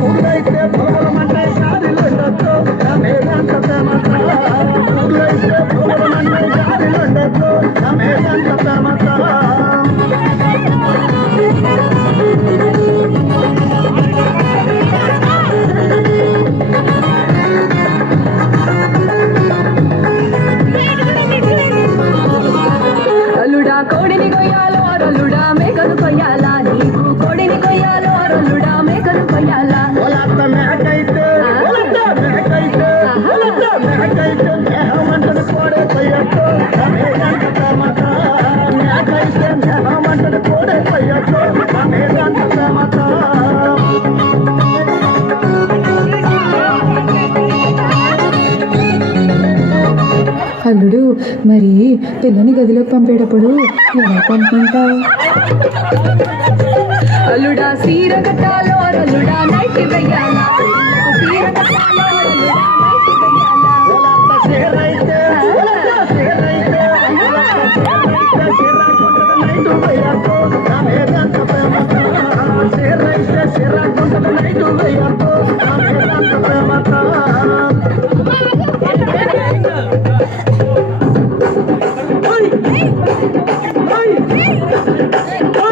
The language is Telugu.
ఊళ్ళైతే పొలమంటే గాలిలుండొచ్చు రమేదంత ప్రేమత ఊళ్ళైతే పొలమంటే గాలిలుండొచ్చు రమేదంత ప్రేమత అల్లుడా కోడిని కొయ్యాలో అల్లుడా మేకను కొయ్యాలా నీకు కోడిని కొయ్యాలో అల్లుడా మేకను కొయ్యాలా మేకైతే మేహమంటను కోడే కొయ్యొచ్చు రమేదంత ప్రేమత మేకైతే మేహమంటను కోడే కొయ్యొచ్చు రమేదంత ప్రేమత అల్లుడు మరి పిల్లని గదిలోకి పంపేటప్పుడు ఎలా పంపుకుంటావు? అల్లుడా సీర కట్టాలో అల్లుడా నైట్ వెయ్యాలా సీర కట్టాలో అల్లుడా నైట్ వెయ్యాలా Hey!